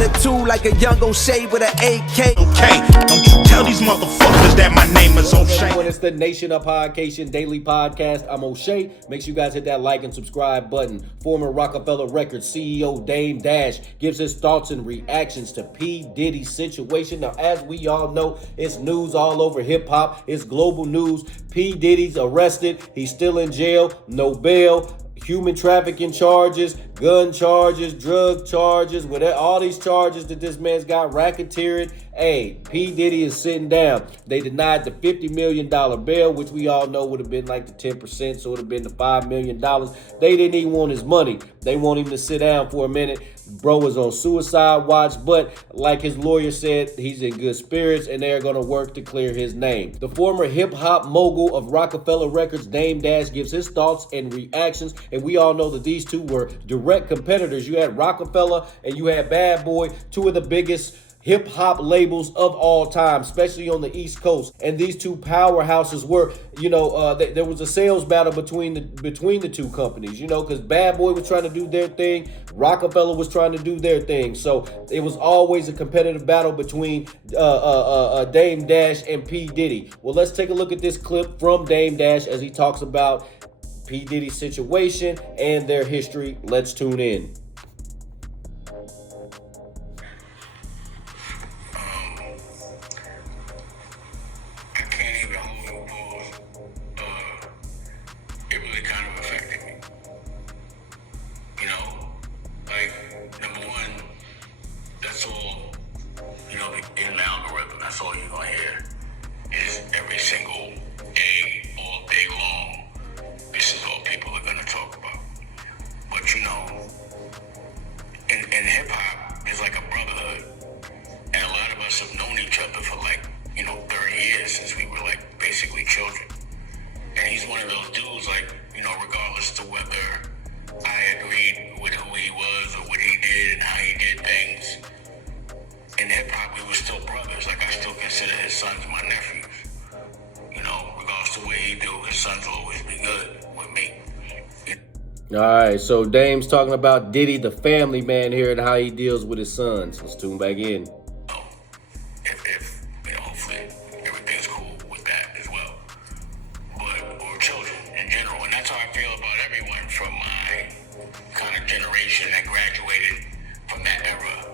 attitude like a young O'Shea with an AK. Okay, don't you tell these motherfuckers that my name is O'Shea. When it's the Nation of Podcation Daily Podcast, I'm O'Shea. Make sure you guys hit that like and subscribe button. Former Rockefeller Records CEO Dame Dash gives his thoughts and reactions to P Diddy's situation. Now, as we all know, it's news all over hip hop. It's global news. P Diddy's arrested. He's still in jail. No bail. Human trafficking charges, gun charges, drug charges, whatever, all these charges that this man's got, racketeering. Hey, P Diddy is sitting down. They denied the $50 million bail, which we all know would have been like the 10%, so it would have been the $5 million. They didn't even want his money. They want him to sit down for a minute. Bro is on suicide watch, but like his lawyer said, he's in good spirits and they're going to work to clear his name. The former hip-hop mogul of Rockefeller Records, Dame Dash, gives his thoughts and reactions, and we all know that these two were direct competitors. You had Rockefeller and you had Bad Boy, two of the biggest hip-hop labels of all time, especially on the East Coast. And these two powerhouses were, there was a sales battle between the two companies, because Bad Boy was trying to do their thing, Rockefeller was trying to do their thing. So it was always a competitive battle between Dame Dash and P Diddy. Well, let's take a look at this clip from Dame Dash as he talks about P Diddy's situation and their history. Let's tune in. In the algorithm, that's all you're gonna hear is every single day, all day long. This is all people are gonna talk about. But in hip hop, it's like a brotherhood, and a lot of us have known each other for 30 years since we were basically children. And he's one of those dudes, regardless to whether I agreed with who he was or what he did and how he did things. In hip-hop, we were still brothers. I still consider his sons my nephews. Regardless to what he do, his sons will always be good with me. All right, so Dame's talking about Diddy, the family man here, and how he deals with his sons. Let's tune back in. Hopefully everything's cool with that as well. Or children in general. And that's how I feel about everyone from my kind of generation that graduated from that era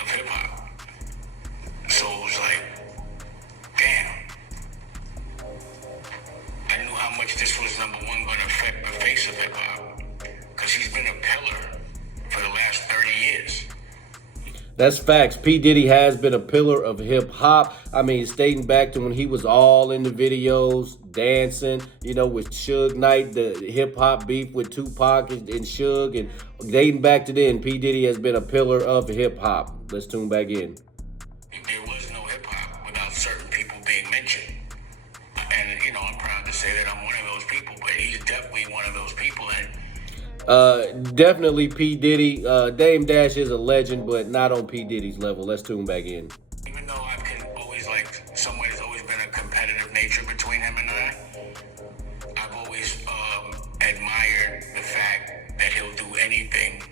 of hip-hop. So it was damn. I knew how much this was, number one, going to affect the face of hip-hop, because he's been a pillar for the last 30 years. That's facts. P Diddy has been a pillar of hip-hop. I mean, it's dating back to when he was all in the videos, dancing, with Suge Knight, the hip-hop beef with Tupac and Suge, and dating back to then, P Diddy has been a pillar of hip-hop. Let's tune back in. There was no hip-hop without certain people being mentioned. And, I'm proud to say that I'm one of those people, but he's definitely one of those people. And definitely P Diddy. Dame Dash is a legend, but not on P Diddy's level. Let's tune back in. Even though I can always, somewhere there's always been a competitive nature between him and I've always admired the fact that he'll do anything.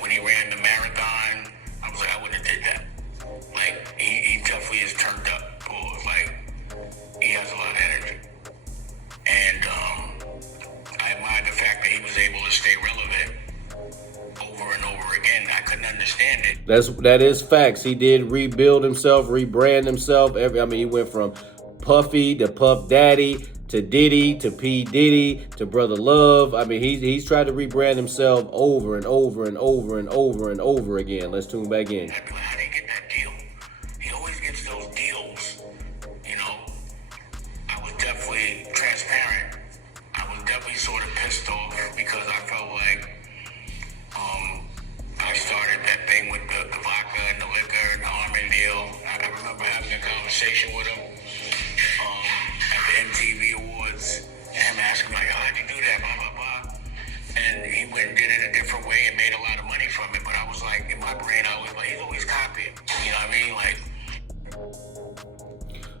When he ran the marathon, I was I wouldn't have did that. He definitely is turned up. He has a lot of energy. And I admire the fact that he was able to stay relevant over and over again. I couldn't understand it. That is facts. He did rebuild himself, rebrand himself. He went from Puffy to Puff Daddy to Diddy to P Diddy to Brother Love. He's tried to rebrand himself over and over and over and over and over again. Let's tune back in. How do you get that deal? He always gets those deals. I was definitely transparent. I was definitely sort of pissed off because I felt I started that thing with the vodka and the liquor and the Harmon deal. I remember having a conversation with him at the MTV Awards, and him asking how'd you do that, blah, blah, blah. And he went and did it a different way and made a lot of money from it. But I was in my brain, I was he's always copying. You know what I mean?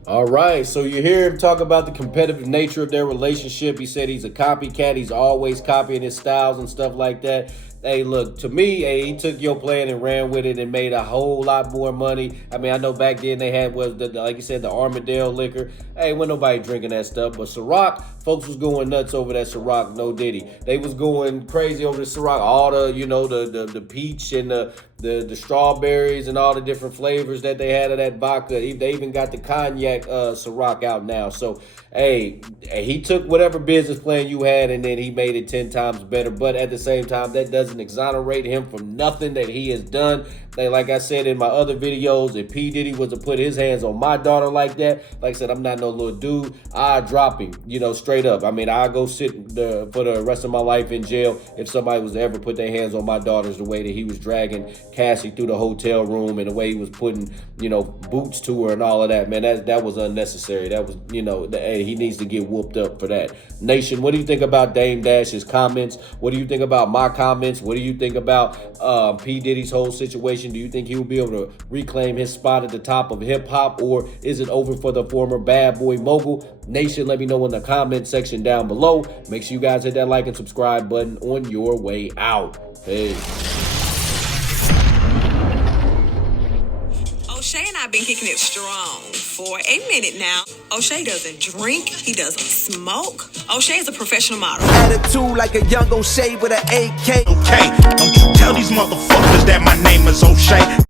All right, so you hear him talk about the competitive nature of their relationship. He said he's a copycat. He's always copying his styles and stuff like that. hey, look, to me, hey, he took your plan and ran with it and made a whole lot more money. I mean, I know back then they had, like you said, the Armadale liquor. Hey, wasn't nobody drinking that stuff. But Ciroc, folks was going nuts over that Ciroc, no Diddy. They was going crazy over the Ciroc, all the, you know, the peach and the strawberries and all the different flavors that they had of that vodka. They even got the cognac Ciroc out now. So, hey, he took whatever business plan you had and then he made it 10 times better. But at the same time, that doesn't exonerate him from nothing that he has done. Like I said in my other videos, if P Diddy was to put his hands on my daughter like that, like I said, I'm not no little dude, I'd drop him, you know, straight up. I mean, I'd go sit for the rest of my life in jail if somebody was to ever put their hands on my daughters the way that he was dragging Cassie through the hotel room and the way he was putting, you know, boots to her and all of that. Man, that was unnecessary. That was, you know, hey, he needs to get whooped up for that. Nation, what do you think about Dame Dash's comments? What do you think about my comments? What do you think about P Diddy's whole situation? Do you think he will be able to reclaim his spot at the top of hip hop, or is it over for the former bad boy mogul? Nation, let me know in the comment section down below. Make sure you guys hit that like and subscribe button on your way out. Peace. O'Shea and I have been kicking it strong for a minute now. O'Shea doesn't drink. He doesn't smoke. O'Shea is a professional model. Attitude like a young O'Shea with an AK. Okay, don't you tell these motherfuckers that my name is O'Shea.